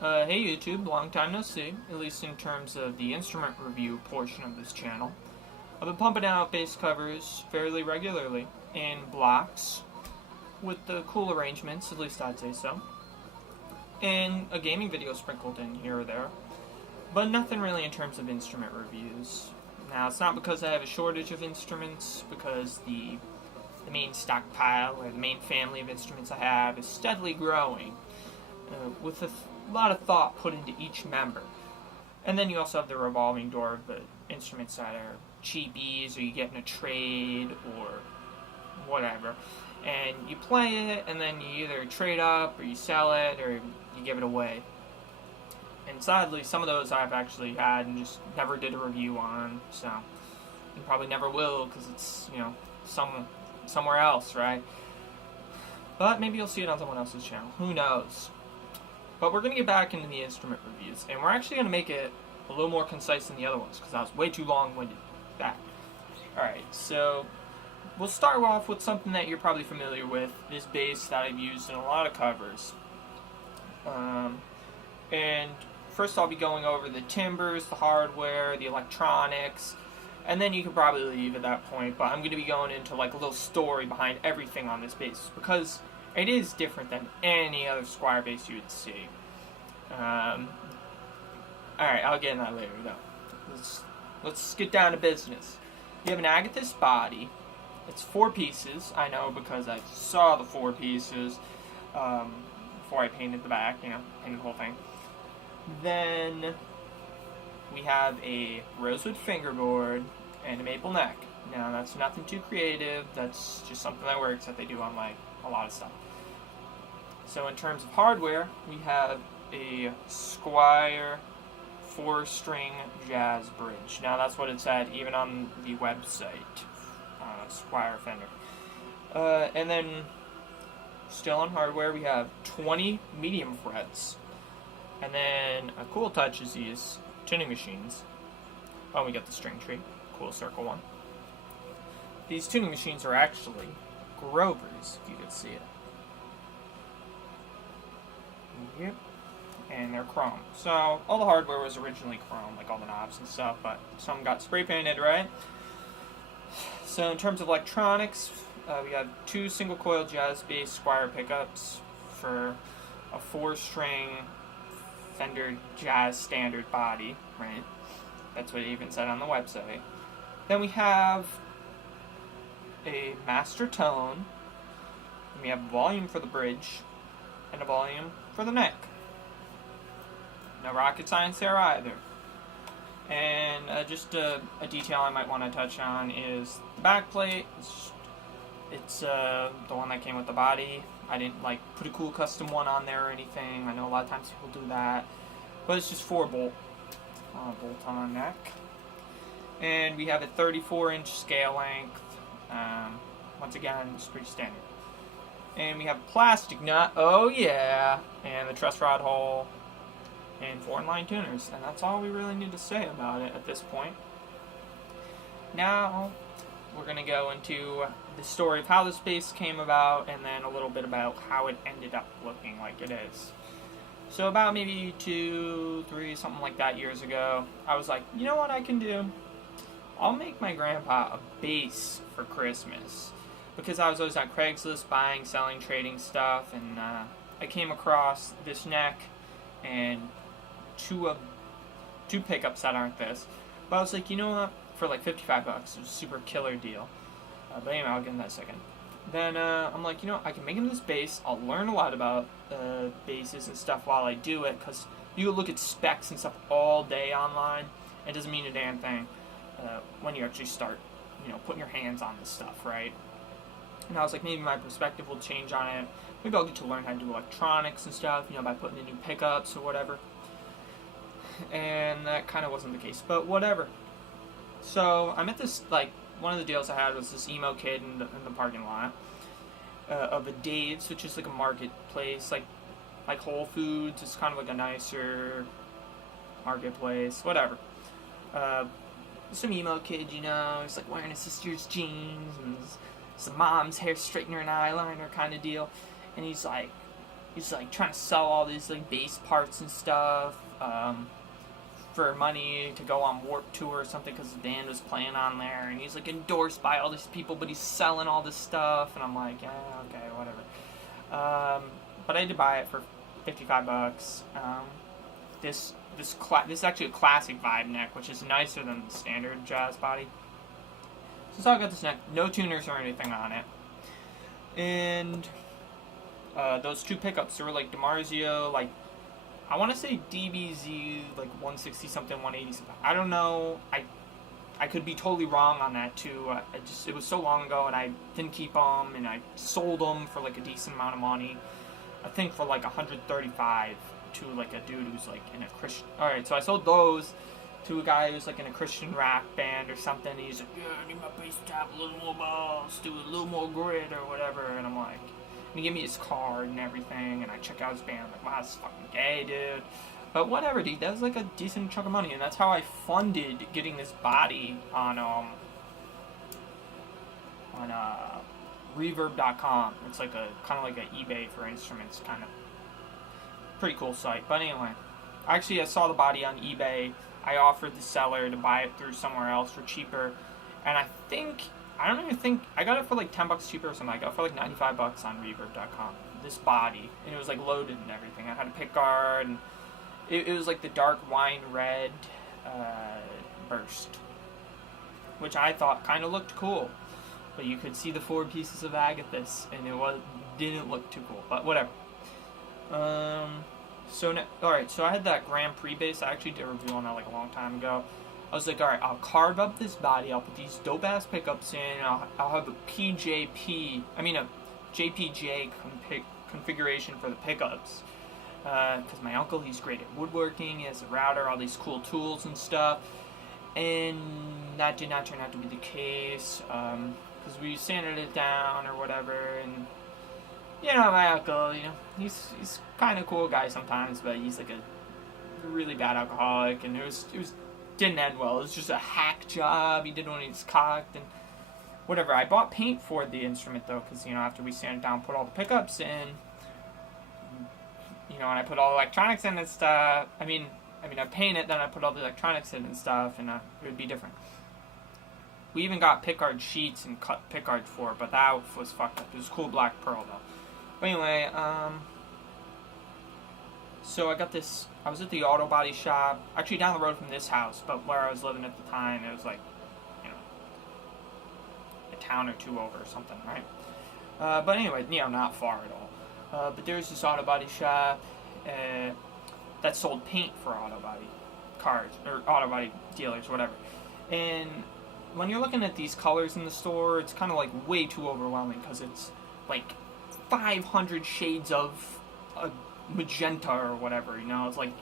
Hey YouTube, long time no see, at least in terms of the instrument review portion of this channel. I've been pumping out bass covers fairly regularly, in blocks, with the cool arrangements, at least I'd say so, and a gaming video sprinkled in here or there, but nothing really in terms of instrument reviews. Now, it's not because I have a shortage of instruments, because the main stockpile, or the main family of instruments I have is steadily growing, with a lot of thought put into each member. And then you also have the revolving door of the instruments that are cheapies, or you get in a trade, or whatever. And you play it, and then you either trade up, or you sell it, or you give it away. And sadly, some of those I've actually had and just never did a review on, so. And probably never will, because it's, somewhere else, right? But maybe you'll see it on someone else's channel. Who knows? But we're going to get back into the instrument reviews, and we're actually going to make it a little more concise than the other ones, because I was way too long-winded back. Alright, so we'll start off with something that you're probably familiar with, this bass that I've used in a lot of covers. And first I'll be going over the timbers, the hardware, the electronics, and then you can probably leave at that point, but I'm going to be going into like a little story behind everything on this bass, because it is different than any other Squier bass you would see. Alright, I'll get in that later though. Let's get down to business. You have an Agathis body. It's 4 pieces, I know, because I saw the 4 pieces before I painted the back, painted the whole thing. Then we have a rosewood fingerboard and a maple neck. Now, that's nothing too creative, that's just something that works that they do on like a lot of stuff. So in terms of hardware, we have a Squier 4-string jazz bridge. Now that's what it said even on the website, Squier Fender. And then, still on hardware, we have 20 medium frets. And then a cool touch is these tuning machines. Oh, we got the string tree, cool circle one. These tuning machines are actually Grovers, if you could see it. Yep. And they're chrome. So, all the hardware was originally chrome, like all the knobs and stuff, but some got spray painted, right? So, in terms of electronics, we have 2 single coil jazz bass Squier pickups for a 4-string Fender Jazz standard body, right? That's what it even said on the website. Then we have a master tone, and we have volume for the bridge, and a volume for the neck. No rocket science there either. And just a detail I might want to touch on is the back plate. It's the one that came with the body. I didn't put a cool custom one on there or anything. I know a lot of times people do that, but it's just 4-bolt bolt-on neck. And we have a 34-inch scale length. Once again, it's pretty standard. And we have a plastic nut, oh yeah, and the truss rod hole, and 4-in-line tuners, and that's all we really need to say about it at this point. Now, we're going to go into the story of how this bass came about, and then a little bit about how it ended up looking like it is. So about maybe 2, 3, something like that years ago, I was like, you know what I can do? I'll make my grandpa a bass for Christmas. Because I was always on Craigslist buying, selling, trading stuff, and I came across this neck and two pickups that aren't this. But I was like, you know what? For like $55, it was a super killer deal. But anyway, I'll get in that second. Then I'm like, I can make him this bass. I'll learn a lot about basses and stuff while I do it, because you look at specs and stuff all day online. It doesn't mean a damn thing when you actually start, putting your hands on this stuff, right? And I was like, maybe my perspective will change on it. Maybe I'll get to learn how to do electronics and stuff, by putting in new pickups or whatever. And that kind of wasn't the case, but whatever. So I'm at this, one of the deals I had was this emo kid in the parking lot of a Dave's, which is like a marketplace, like Whole Foods. It's kind of like a nicer marketplace, whatever. Some emo kid, he's like wearing his sister's jeans and some mom's hair straightener and eyeliner kind of deal, and he's like he's like trying to sell all these like bass parts and stuff for money to go on Warped Tour or something because the band was playing on there, and he's like endorsed by all these people, but he's selling all this stuff, and I'm like, yeah, okay, whatever. But I had to buy it for $55. This is actually a classic vibe neck, which is nicer than the standard jazz body. So I got this neck, no tuners or anything on it, and those two pickups, they were like DiMarzio, like I want to say DBZ, like 160 something, 180 something. I don't know. I could be totally wrong on that too. It was so long ago, and I didn't keep them, and I sold them for like a decent amount of money. I think for like 135 to like a dude who's like in a Christian. All right, so I sold those to a guy who's like in a Christian rap band or something. And he's like, yeah, I need my bass to have a little more balls, do a little more grit or whatever. And I'm like, and he gave me his card and everything, and I check out his band. I'm like, wow, this is fucking gay, dude. But whatever, dude. That was like a decent chunk of money, and that's how I funded getting this body on Reverb.com. It's like a kind of like an eBay for instruments, kind of pretty cool site. But anyway, actually, I saw the body on eBay. I offered the seller to buy it through somewhere else for cheaper, and I don't even think I got it for like $10 cheaper or something. I got it for like $95 on Reverb.com. This body, and it was like loaded and everything. I had a pick guard, and it was like the dark wine red burst, which I thought kind of looked cool. But you could see the 4 pieces of agathis, and didn't look too cool. But whatever. Alright, so I had that Grand Prix bass. I actually did a review on that like a long time ago. I was like, alright, I'll carve up this body, I'll put these dope-ass pickups in, and I'll have a JPJ configuration for the pickups. Because my uncle, he's great at woodworking, he has a router, all these cool tools and stuff. And that did not turn out to be the case, because we sanded it down or whatever, and my uncle, he's kind of cool guy sometimes, but he's like a really bad alcoholic, and it didn't end well. It was just a hack job. He did when he was cocked, and whatever. I bought paint for the instrument though, because after we sanded down, put all the pickups in, and I put all the electronics in and stuff. I paint it, then I put all the electronics in and stuff, and it would be different. We even got pickguard sheets and cut pickguard for it, but that was fucked up. It was cool black pearl though. But anyway, so I got this. I was at the auto body shop, actually down the road from this house, but where I was living at the time, it was like, a town or two over or something, right? But anyway, not far at all. But there's this auto body shop that sold paint for auto body cars, or auto body dealers, whatever. And when you're looking at these colors in the store, it's kind of like way too overwhelming, because it's like 500 shades of magenta or whatever, it's like,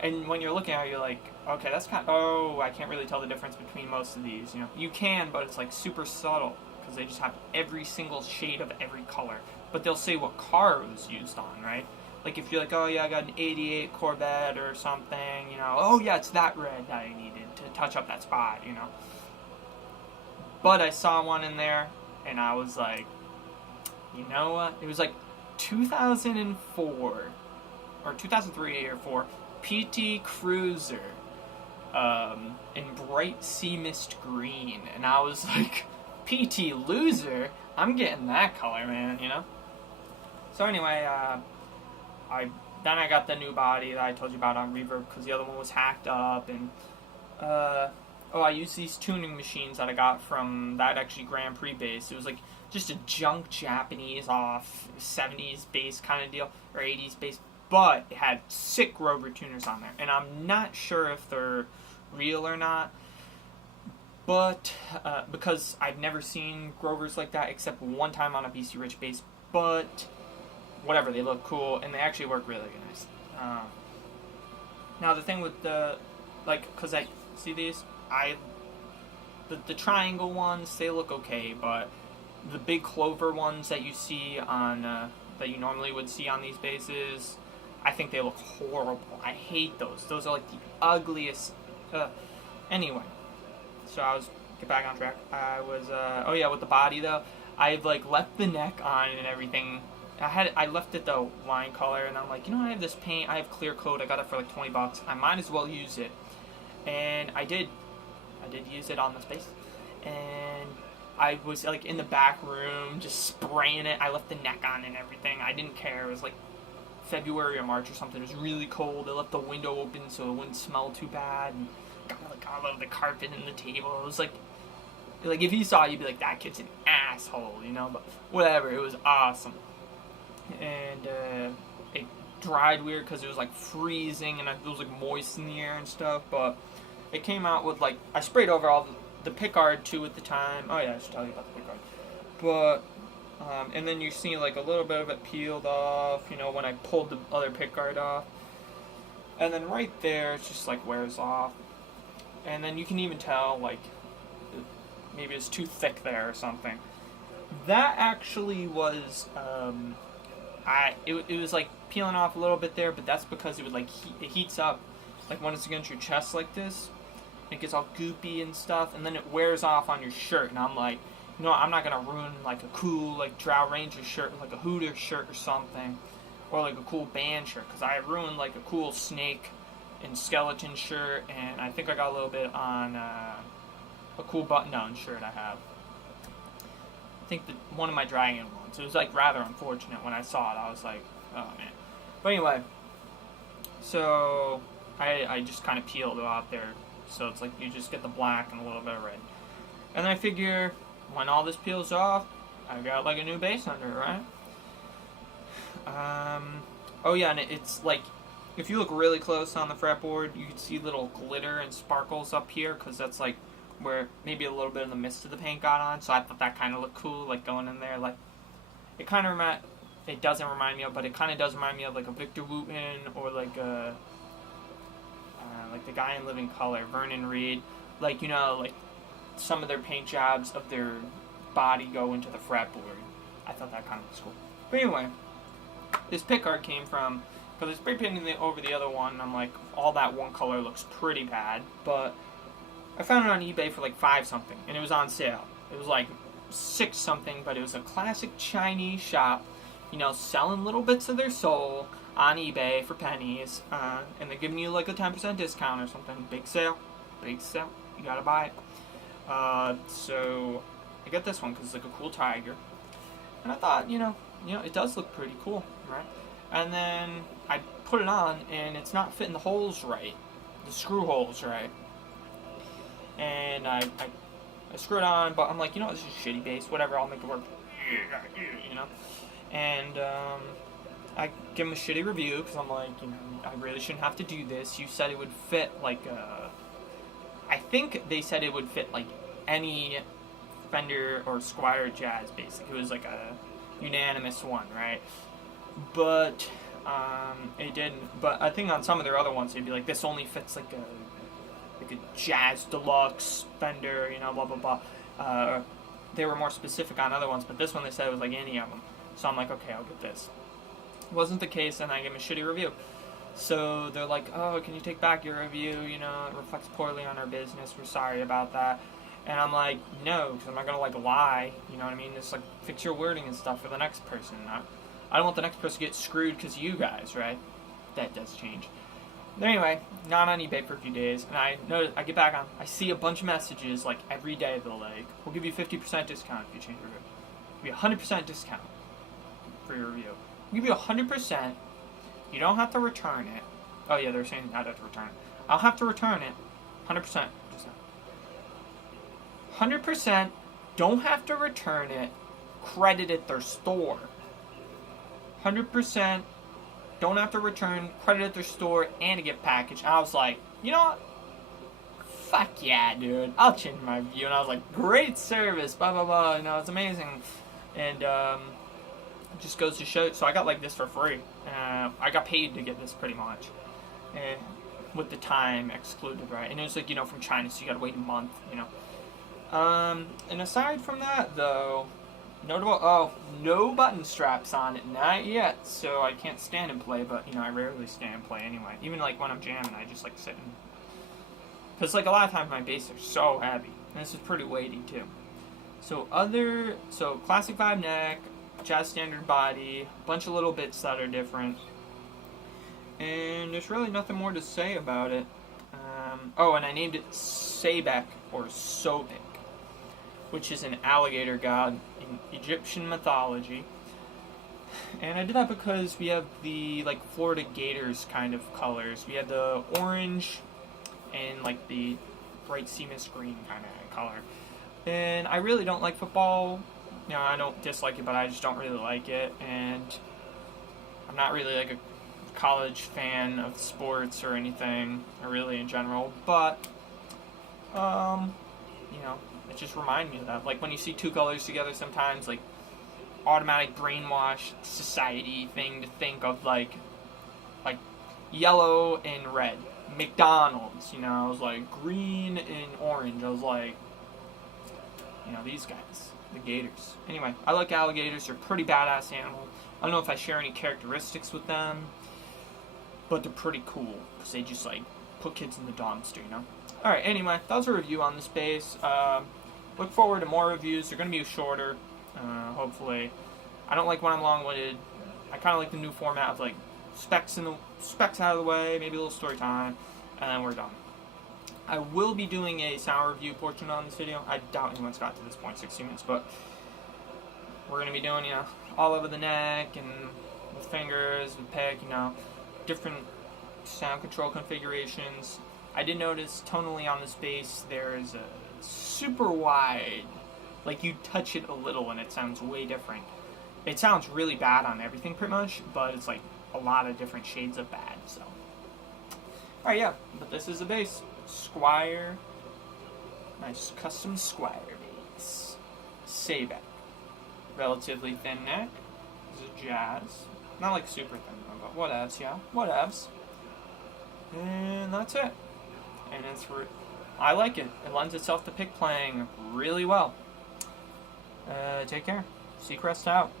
and when you're looking at it, you're like, okay, that's I can't really tell the difference between most of these, you can, but it's like super subtle, because they just have every single shade of every color, but they'll say what car it was used on, right? Like if you're like, oh yeah, I got an 88 Corvette or something, oh yeah, it's that red that I needed to touch up that spot, But I saw one in there, and I was like, you know what? It was like 2004, or 2003 or 4, PT Cruiser, in bright sea mist green, and I was like, PT Loser? I'm getting that color, man, So anyway, I got the new body that I told you about on Reverb, because the other one was hacked up, and I used these tuning machines that I got from that actually Grand Prix bass. It was like just a junk Japanese off 70s bass kind of deal, or 80s bass, but it had sick Grover tuners on there, and I'm not sure if they're real or not, but because I've never seen Grovers like that except one time on a BC Rich bass, but whatever, they look cool, and they actually work really nice. Now the thing with because I see these, the triangle ones, they look okay, but the big clover ones that you see on that you normally would see on these basses, I think they look horrible. I hate those. Those are like the ugliest. Anyway, so get back on track. I was with the body though, I've like left the neck on and everything I left it the wine color, and I'm like, I have this paint, I have clear coat, I got it for like $20. I might as well use it, and I did use it on the space, and I was like in the back room just spraying it. I left the neck on and everything. I didn't care. It was like February or March or something. It was really cold. I left the window open so it wouldn't smell too bad, and got like all over the carpet and the table. It was like if you saw it, you'd be like, that kid's an asshole, but whatever. It was awesome. And it dried weird because it was like freezing and it was like moist in the air and stuff, but it came out with like, I sprayed over all the pickguard too at the time. Oh yeah, I should tell you about the pickguard. But and then you see like a little bit of it peeled off, when I pulled the other pickguard off, and then right there it's just like wears off, and then you can even tell like maybe it's too thick there or something. That actually was it was like peeling off a little bit there, but that's because it would like it heats up like when it's against your chest like this. It gets all goopy and stuff, and then it wears off on your shirt, and I'm like, I'm not gonna ruin like a cool like Drow Ranger shirt, like a Hooter shirt or something, or like a cool band shirt, because I ruined like a cool snake and skeleton shirt, and I think I got a little bit on a cool button-down shirt I have. I think one of my dragon ones. It was like rather unfortunate when I saw it. I was like, oh man. But anyway, so I just kind of peeled it out there. So it's like you just get the black and a little bit of red. And then I figure when all this peels off, I got like a new base under it, right? Oh yeah, and it's like, if you look really close on the fretboard, you can see little glitter and sparkles up here, because that's like where maybe a little bit of the mist of the paint got on. So I thought that kind of looked cool, like going in there. Like it kind of it doesn't remind me of, but it kind of does remind me of like a Victor Wooten or like a like the guy in Living Color, Vernon Reed. Like, like some of their paint jobs of their body go into the fretboard. I thought that kind of was cool. But anyway, this pickguard came from, because I spray painted over the other one, and I'm like, all that one color looks pretty bad, but I found it on eBay for like $5 something, and it was on sale. It was like $6 something, but it was a classic Chinese shop, selling little bits of their soul on eBay for pennies, and they're giving you like a 10% discount or something. Big sale, you gotta buy it. So I got this one because it's like a cool tiger, and I thought, it does look pretty cool, right? And then I put it on, and it's not fitting the holes right, the screw holes right. And I screw it on, but I'm like, this is a shitty base, whatever, I'll make it work, And I give them a shitty review, because I'm like, I really shouldn't have to do this. You said it would fit like I think they said it would fit like any Fender or Squier Jazz base. It was like a unanimous one, right? But it didn't. But I think on some of their other ones, they'd be like, this only fits like a Jazz Deluxe Fender, blah blah blah. They were more specific on other ones, but this one they said it was like any of them. So I'm like, okay, I'll get this. It wasn't the case, and I gave them a shitty review. So they're like, oh, can you take back your review? It reflects poorly on our business. We're sorry about that. And I'm like, no, because I'm not going to like lie. You know what I mean? Just like fix your wording and stuff for the next person. I don't want the next person to get screwed because of you guys, right? That does change. But anyway, not on eBay for a few days, and I get back on. I see a bunch of messages like every day. They're like, we'll give you 50% discount if you change your review. We'll give you 100% discount for your review. We'll give you 100%. You don't have to return it. Oh yeah, they're saying I'd have to return it. I'll have to return it. 100%. 100%. Don't have to return it. Credit at their store. 100%. Don't have to return. Credit at their store and to get packaged. And I was like, you know what? Fuck yeah, dude. I'll change my review. And I was like, great service. Blah blah blah. It's amazing. And it just goes to show. So I got like this for free. I got paid to get this pretty much, and with the time excluded, right? And it was like from China, so you gotta wait a month, And aside from that, though, notable. No button straps on it, not yet. So I can't stand and play, but I rarely stand and play anyway. Even like when I'm jamming, I just like sit and, because like a lot of times my bass are so heavy, and this is pretty weighty too. So classic vibe neck. jazz standard body, a bunch of little bits that are different. And there's really nothing more to say about it. Oh, and I named it Sebek, or Sobek, which is an alligator god in Egyptian mythology. And I did that because we have the, like, Florida Gators kind of colors. We have the orange and, like, the bright sea mist green kind of color. And I really don't like football. You know, I don't dislike it, but I just don't really like it. And I'm not really, like, a college fan of sports or anything, or really in general. But, you know, it just reminds me of that. Like, when you see two colors together sometimes, like, automatic brainwash society thing to think of, like yellow and red. McDonald's, you know, I was like, green and orange. I was like, you know, these guys, the gators. Anyway, I like alligators. They're a pretty badass animal. I don't know if I share any characteristics with them, but they're pretty cool, because they just, like, put kids in the dumpster, you know? Alright, anyway, that was a review on this base. Look forward to more reviews. They're going to be shorter, hopefully. I don't like when I'm long-winded. I kind of like the new format of, like, specs out of the way, maybe a little story time, and then we're done. I will be doing a sound review portion on this video. I doubt anyone's got to this point, 60 minutes, but we're going to be doing, you know, all over the neck and with fingers, with pick, you know, different sound control configurations. I did notice tonally on this bass there is a super wide, like you touch it a little and it sounds way different. It sounds really bad on everything pretty much, but it's like a lot of different shades of bad, so. Alright, yeah, but this is a bass. Squier, nice custom Squier bass. Sebek, relatively thin neck. This is jazz. Not like super thin though, but whatevs, yeah, whatevs. And that's it. And I like it. It lends itself to pick playing really well. Take care. Seacrest out.